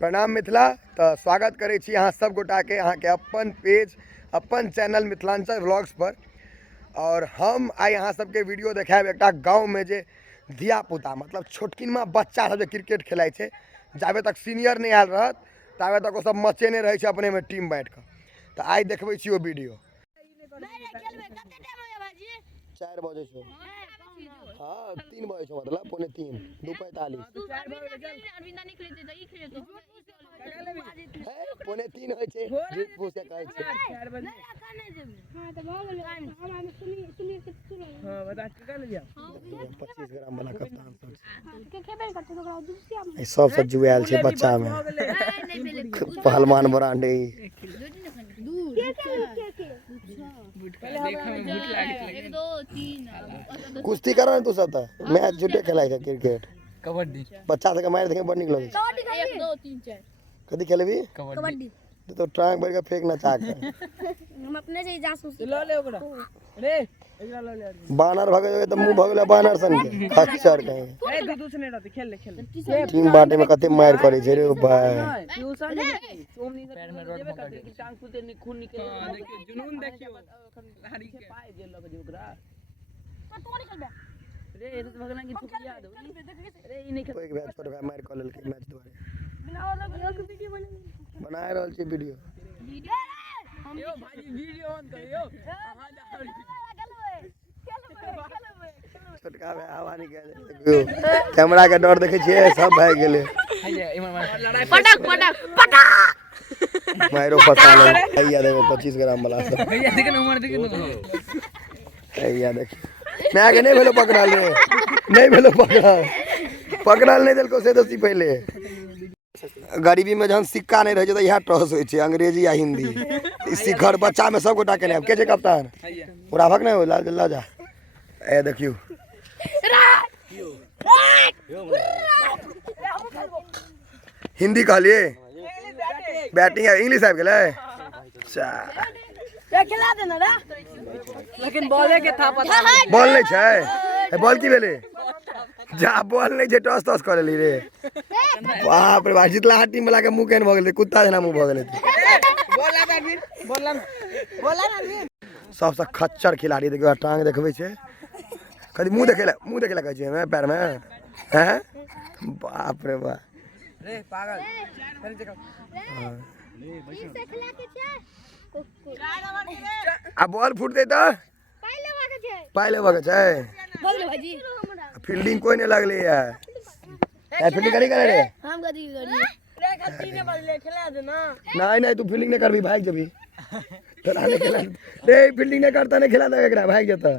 प्रणाम मिथिला। तो स्वागत करे छी अहाँ सब गोटा के अहाँ के अपन पेज अपन चैनल मिथिलांचल व्लॉग्स पर। और हम आई अहाँ सबके वीडियो देखाब एक गाँव में जे धिया पुता मतलब छोटकिनमा बच्चा सब क्रिकेट खेलाइ छे, जाबे तक सीनियर नहीं आयल रहत ताबे तक वो सब मचेने रहे छे अपने में टीम बैठ कर। तो आई देखबे छी वो वीडियो। 4 बजे छो, हाँ 3 बजे छो मतलब 2:45 2:45 पौने 3 होय छे ड्रिप पूछे कहै छे 4 बजे। हां त भ गेलै हम सुनी हां बता के कर लिया 25 ग्राम वाला कप्तान सब के खेबे करते ओकरा दूसिया में सब सब जुआल छे बच्चा में पहलवान ब्रांडे कुश्ती करो ना तू सब त मैच जुटे खेलाइ है क्रिकेट कबड्डी बच्चा सब के मार देखे बड़ निक लगे 1 2 3 4 कदी खेलबी कबड्डी तो ट्रैंक बैठ के फेंकना चाक हम अपने से ही जासूस लो ले ओकरा रे एकरा लो ले बानर भागे त मुंह भगले बानर सन के खच्चर कहे ए दू से नहीं रहते खेल ले टीम बाटे में कते मार करे छे रे भाई ट्यूशन सोमनी पैर में रोड भगा के टांग फूटे नि खून निकले देखिए जुनून देखियो लाड़ी के पाए जे लग जे ओकरा तो निकल बे रे ये तो भगना की ठुकिया दो रे ई नहीं कोई मैच पर मार कर लेल के मैच दोरे बिना वाला वीडियो बना रहल छी वीडियो यो भाई वीडियो ऑन करियो छोटका भाई हवा निकाल कैमरा के डर देखे छिए सब भाग गेले पटक पटक पटक मारो फसा ले भैया देखो 25 ग्राम वाला सब भैया देखे ना उमर देखे भैया देख मैं आगे नहीं भेलो पकड़ा ले नहीं भेलो पकड़ा नहीं दिल को से दसी पहले गरीबी में जहन सिक्का नहीं रहे तो यह टॉस होय छे अंग्रेजी या हिंदी इसी घर बच्चा में सब गोटा केने के जे कप्तान पूरा भग नहीं हो ला जा ए देखियो हिंदी कहलिए बैटिंग है इंग्लिश आबि गेलै अच्छा ये खिला देना रे लेकिन बॉले के था पता बॉल नहीं छै बॉल की भेले जा बॉल नहीं जे टॉस टॉस कर ली रे बाप रे बाप जितला टीम वाला के मुंह केन भ गेलै कुत्ता जना मुंह भ गेलै बोला फिर बोला ना सबसे खच्चर खिलाड़ी देखियो टांग देखबै छै कदी मुंह देखेला कहै छै मैं पैर में हैं बाप रे बाप रे पागल चल देखो से खिला के छै आ बॉल फूट दे त पहले भागे छै बोल रे भाजी फील्डिंग कोई नहीं लगले यार ए फील्डिंग करी करे रे हम कदी करी रे खत्ती ने बदले खिला दे ना नहीं तू फील्डिंग नहीं करबी भाग जबी तोरा नहीं खिला रे फील्डिंग नहीं करता नहीं खिला दे एकरा भाग जाता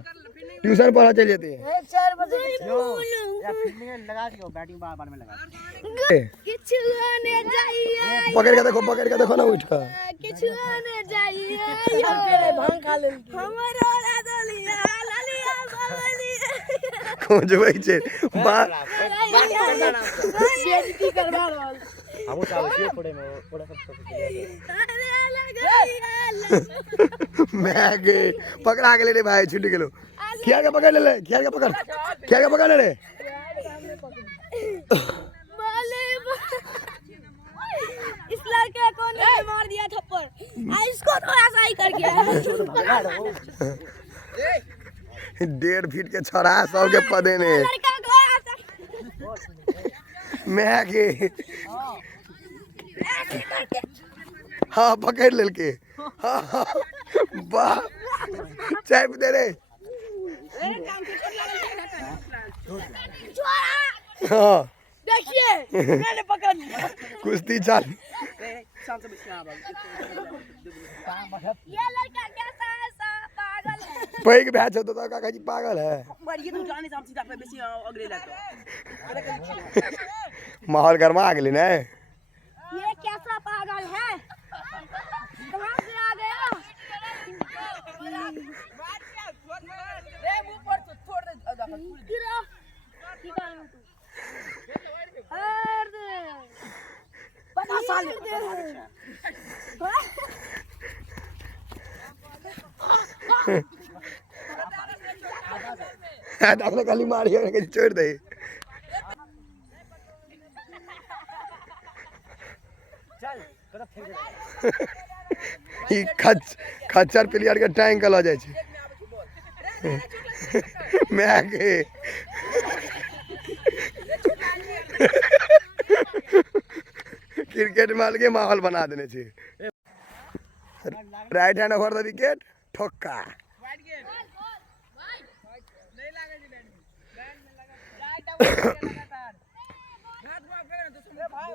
ट्यूशन पढ़ा चल जाते 4 बजे या फील्डिंग लगा दियो बैटिंग बार में लगा किछु आने जाइए पकड़ के देखो ना उठ का किछु आने जाइए यो भांग खा ले हमरो रादलिया लालिया बाबलिया खोजबै छै बेइज्जती करबा रहल हमहु चाहै छियै पड़े में पड़ा सब मैगे पकड़ा गेले रे भाई छूट गेलो खिया के पकड़ ले खिया के पकड़ ले रे इस लड़के को ने मार दिया थप्पड़ इसको थोड़ा सा ही कर गया 1.5 फीट के छड़ा सब के पदे ने मैगे हाँ पकड़ लेल के हाँ वाह चाय दे रे हाँ देखिए मैंने पकड़ लिया कुश्ती चल ये लड़का कैसा है पागल है पैग बैच होता था काका जी पागल है ये तो जाने साम सीधा पे बेसी अगले लातो माहौल गर्मा आ गेली ने ये कैसा पागल है कहां से आ गया रे मुंह पर तो छोड़ दे गिरा की कर पता साल दाखले खाली मारी के छोड़ दे ई खच्चर प्लेयर के टैंक ल जाय छै मैं के क्रिकेट में अलगे माहौल बना देने छे। Right hand over the wicket ठोका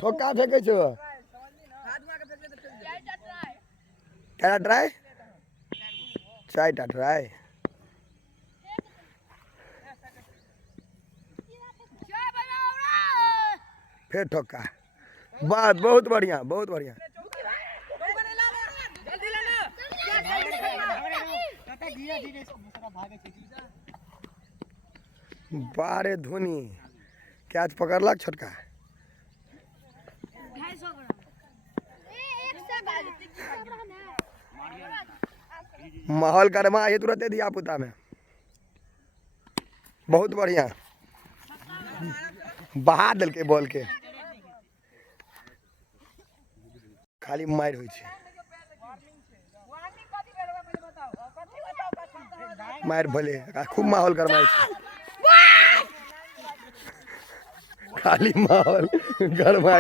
ठोका फेंके छो क्या ट्राई 4टा ट्राई फिर ठोका बात बहुत बढ़िया बहुत बढ़िया बारे धोनी कैच पकड़लक छोटका माहौल गरमा है तुरंत दिया पुता में बहुत बढ़िया बहा दिल के बॉल के खाली मार हो मार भले खूब माहौल गरमा खाली माहौल गरमा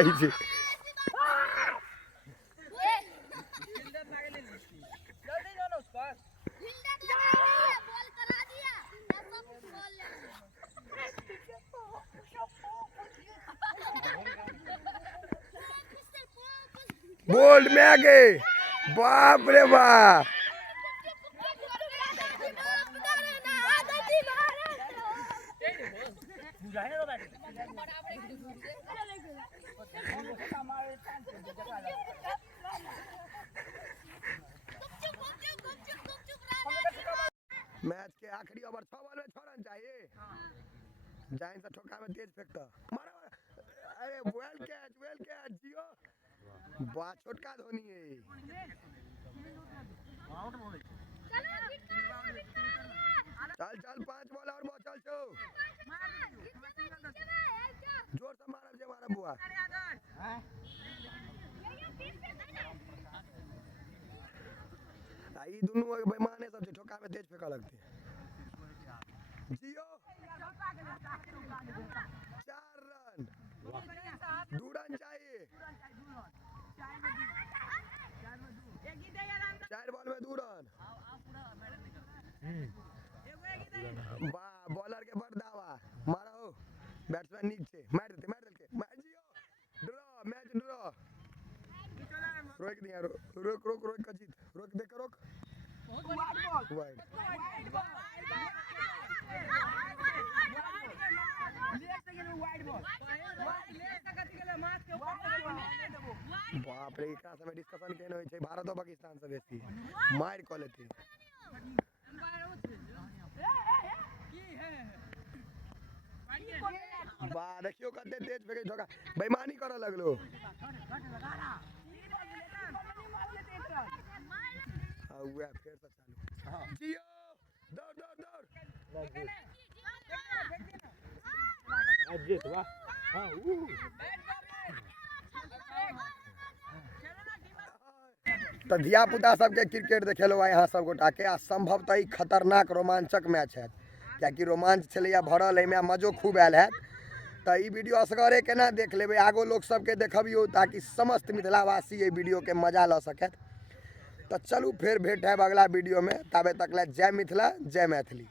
बोल्ड में आगे बाप रे बाप मैच के आखिरी ओवर 6 बॉल में 6 रन चाहिए जाइन से ठोका में तेज फेंकता मारो अरे वेल कैच जियो बा छोटका धोनी है चल 5 बॉल और चल छो जोर से मारब जे मारब बुआ ई दुनू बेईमाने सब ठोका में तेज फेंका लगते जियो 4 रन 2 रन चाहिए 4 बॉल में 2 रन वाह बॉलर के बड़ दावा मारो बैट्समैन नीचे मार देते जियो ड्रॉ मैच ड्रॉ रोक दिया रोक कजीत रोक दे कर रोक वाइड बाप रे एकरा समय डिस्कशन केने होय छै भारत और पाकिस्तान से बेसी मार क लेते वाह देखियो कते तेज फेंके ठोका बेईमानी करे लगलो हुआ फिर से चालू जियो दौड़ अजीत वाह हां तो धिया पुता सबके क्रिकेट देखेलो यहाँ सब गोटा के आ संभवतः ई खतरनाक रोमांचक मैच है क्या रोमांच छलैया भरल एहिमे मजो खूब आयल है तो ई वीडियो असगरे केना देख लेबै आगो लोग सबके देखबियो ताकि समस्त मिथिलावासी ये वीडियो के मजा ल सके। तो चलू फिर भेंट है अगला वीडियो में, तबे तक ले जय मिथिला जय मैथिली।